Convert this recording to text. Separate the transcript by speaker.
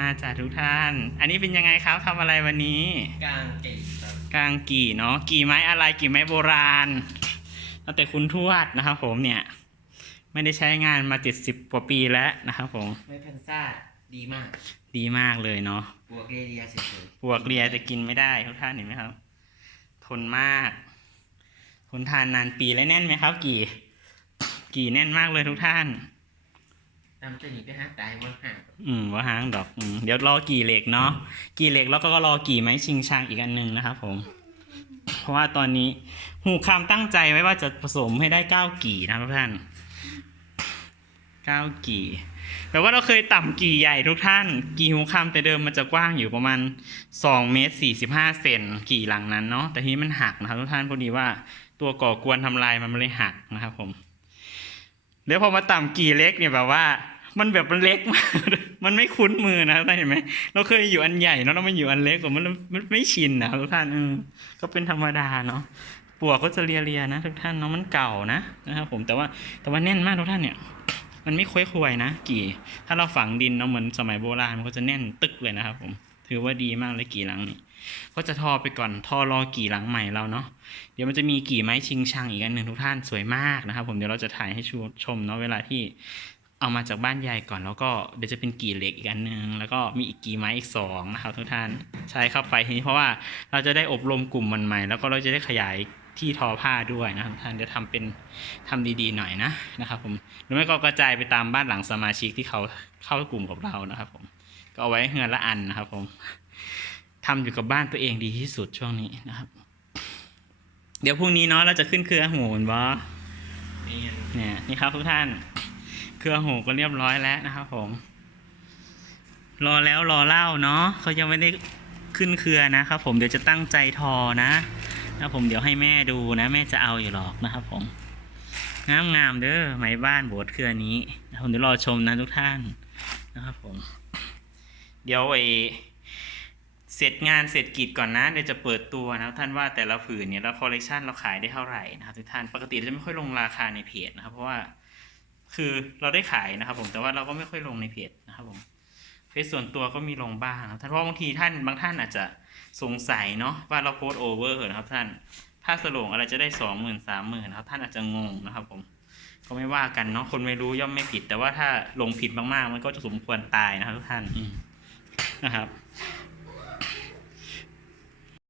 Speaker 1: มาจากทุกท่าน อันนี้เป็นยังไงครับทำอะไรวันนี้
Speaker 2: กลางเก่งครับ
Speaker 1: กลางกี่เนาะกี่ไม้อะไรกี่ไม้โบราณตั้งแต่คุณทวดนะครับผมเนี่ย ไม่ได้ใช้งานมาเจ็ดสิบกว่าปีแล้วนะครับผม
Speaker 2: ไม่พันซ่าดีมาก
Speaker 1: ดีมากเลยเนาะ
Speaker 2: บวกเรียเรียเฉย
Speaker 1: ปวกเรียจะกินไม่ได้ทุกท่านเห็นไหมครับ ทนมาก ทนทานนานปีและแน่นไหมครับ กี่ กี่แน่นมากเลยทุกท่าน
Speaker 2: ๆตามจะหนีไปหาตายมันห่าง
Speaker 1: อืมว่าหางดอกอืมเดี๋ยวรอกี่เหล็กเนาะกี่เหล็กแล้วก็รอกี่ไม้ชิงช่างอีกอันหนึ่งนะครับผม เพราะว่าตอนนี้หูคำตั้งใจไว้ว่าจะผสมให้ได้เก้ากี่นะครับทุกท่านเก้ากี่แต่ว่าเราเคยต่ำกี่ใหญ่ทุกท่าน กี่หูคำแต่เดิมมันจะกว้างอยู่ประมาณสองเมตรสี่สิบห้าเซนกี่หลังนั้นเนาะแต่ทีนี้มันหักนะครับทุกท่านพอดีว่าตัวก่อกวนทำลายมันเลยหักนะครับผมเดี๋ยวพอมาต่ำกี่เล็กเนี่ยแบบว่า มันแบบมันเล็กมาก มันไม่คุ้นมือนะท่านเห็นไหมเราเคยอยู่อันใหญ่เนาะแล้วมันอยู่อันเล็กกว่ามันมันไม่ชินนะทุกท่านเออก็เป็นธรรมดาเนาะปวกก็จะเลียๆนะ ทุกท่านเนาะมันเก่านะนะครับผมแต่ว่าแต่ว่าแน่นมากทุกท่านเนี่ยมันไม่ค่อยควยนะ กี่ ถ้าเราฝังดินเนาะเหมือนสมัยโบราณมันก็จะแน่นตึกเลยนะครับผมถือว่าดีมากเลยกี่หลังนี่ก็จะทอไปก่อนทอรอกี่หลังใหม่เราเนาะเดี๋ยวมันจะมีกี่ไม้ชิงชังอีกอันหนึ่งทุกท่านสวยมากนะครับ ผมเดี๋ยวเราจะถ่ายให้ชูชมเนาะเวลาที่ เอามาจากบ้านยายก่อนแล้วก็เดี๋ยวจะเป็นกี่เหล็กอีกอันหนึง แล้วก็มีอีกกี่ไม้อีกสองนะครับทุกท่านใช้เข้าไปทีนี้เพราะว่าเราจะได้อบรมกลุ่มมันใหม่ แล้วก็เราจะได้ขยายที่ทอผ้าด้วยนะครับทุกท่านเดี๋ยวทำเป็นทำดีๆหน่อยนะนะครับผมหรือไม่ก็กระจายไปตามบ้านหลังสมาชิกที่เขาเข้ากลุ่มกับเรานะครับ ผม ก็เอาไว้เฮือนละอันนะครับผมทำอยู่กับบ้านตัวเองดีที่สุดช่วงนี้นะครับ เดี๋ยวพรุ่งนี้เนาะเราจะขึ้นเครือหูนบอ
Speaker 2: นี่
Speaker 1: เนี่ยนี่ครับทุกท่าน เครือหูก็เรียบร้อยแล้วนะครับผม รอแล้วรอเล่าเนาะเขายังไม่ได้ขึ้นเครือนะครับผมเดี๋ยวจะตั้งใจทอนะนะผมเดี๋ยวให้แม่ดูนะแม่จะเอาอยู่หรอกนะครับผมงามงามๆเด้อไหมบ้านโบสถ์เครือนี้นะผมเดี๋ยวรอชมนะทุกท่านนะครับผม เดี๋ยวไอเสร็จงานเสร็จกิจก่อนนะเดี๋ยวจะเปิดตัวนะครับท่านว่าแต่ละผืนเนี่ยแล้วคอลเลกชันเราขายได้เท่าไหร่นะครับทุกท่านปกติจะไม่ค่อยลงราคาในเพจนะครับเพราะว่า คือเราได้ขายนะครับผมแต่ว่าเราก็ไม่ค่อยลงในเพจนะครับผมเพจส่วนตัวก็มีลงบ้างครับท่านเพราะบางทีท่านบางท่านอาจจะสงสัยเนาะว่าเราโพสโอเวอร์นะครับท่านถ้าสลงอะไรจะได้สองหมื่นสามหมื่นครับท่านอาจจะงงนะครับผมก็ไม่ว่ากันเนาะคนไม่รู้ย่อมไม่ผิด แต่ว่าถ้าลงผิดมากๆ มันก็จะสมควรตายนะครับทุกท่านอืมนะครับ